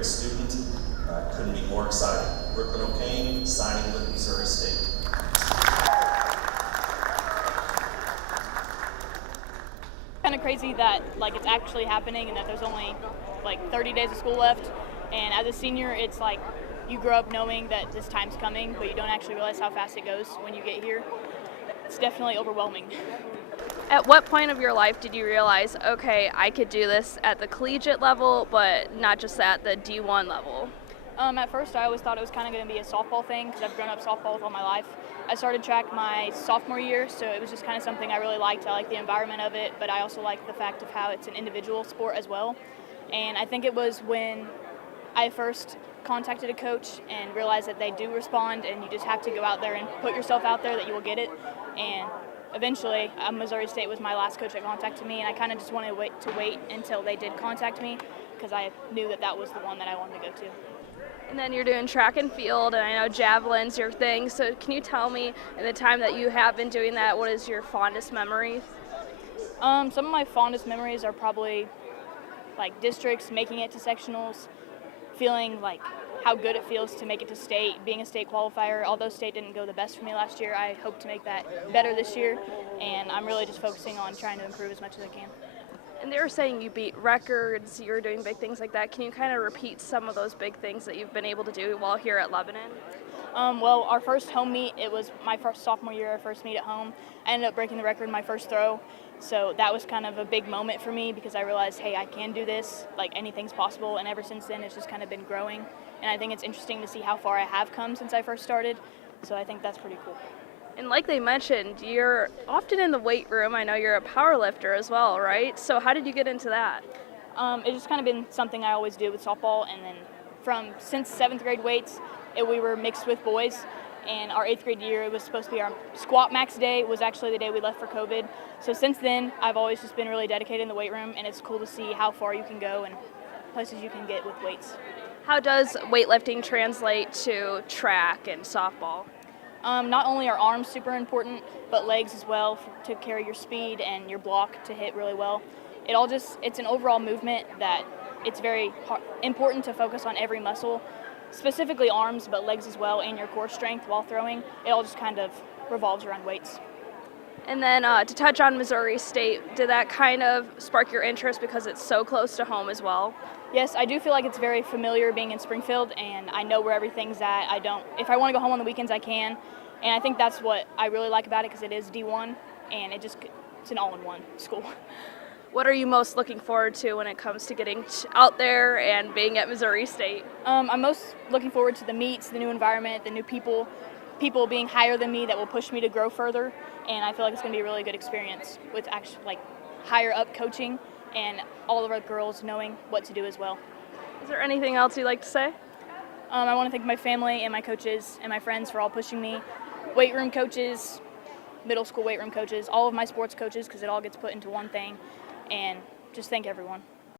great student. Couldn't be more excited. Brooklyn O'Kane signing with Missouri State. Kind of crazy that it's actually happening and that there's only 30 days of school left. And as a senior, it's like you grow up knowing that this time's coming, but you don't actually realize how fast it goes when you get here. It's definitely overwhelming. At what point of your life did you realize, okay, I could do this at the collegiate level, but not just at the D1 level? At first, I always thought it was kind of going to be a softball thing because I've grown up softball all my life. I started track my sophomore year, so it was just kind of something I really liked. I liked the environment of it, but I also liked the fact of how it's an individual sport as well. And I think it was when I first contacted a coach and realized that they do respond, and you just have to go out there and put yourself out there that you will get it. And eventually, Missouri State was my last coach that contacted me, and I kind of just wanted to wait until they did contact me because I knew that that was the one that I wanted to go to. And then you're doing track and field, and I know javelin's your thing. So can you tell me, in the time that you have been doing that, what is your fondest memories? Some of my fondest memories are probably districts, making it to sectionals, feeling how good it feels to make it to state, being a state qualifier. Although state didn't go the best for me last year, I hope to make that better this year, and I'm really just focusing on trying to improve as much as I can. And they were saying you beat records, you were doing big things like that. Can you kind of repeat some of those big things that you've been able to do while here at Lebanon? Well, our first home meet, it was my first sophomore year, our first meet at home. I ended up breaking the record in my first throw. So that was kind of a big moment for me because I realized, hey, I can do this, anything's possible. And ever since then, it's just kind of been growing. And I think it's interesting to see how far I have come since I first started. So I think that's pretty cool. And like they mentioned, you're often in the weight room. I know you're a power lifter as well, right? So how did you get into that? It's just kind of been something I always do with softball. And then since 7th grade weights, we were mixed with boys. And our 8th grade year, it was supposed to be our squat max day, was actually the day we left for COVID. So since then, I've always just been really dedicated in the weight room, and it's cool to see how far you can go and places you can get with weights. How does weightlifting translate to track and softball? Not only are arms super important, but legs as well to carry your speed and your block to hit really well. It's an overall movement that it's very important to focus on every muscle, specifically arms, but legs as well, and your core strength while throwing. It all just kind of revolves around weights. And then to touch on Missouri State, did that kind of spark your interest because it's so close to home as well? Yes, I do feel like it's very familiar being in Springfield, and I know where everything's at. If I want to go home on the weekends, I can. And I think that's what I really like about it because it is D1, and it's an all-in-one school. What are you most looking forward to when it comes to getting out there and being at Missouri State? I'm most looking forward to the meets, the new environment, the new people being higher than me that will push me to grow further. And I feel like it's going to be a really good experience with actually higher up coaching and all of our girls knowing what to do as well. Is there anything else you'd like to say? I want to thank my family and my coaches and my friends for all pushing me. Weight room coaches, middle school weight room coaches, all of my sports coaches because it all gets put into one thing. And just thank everyone.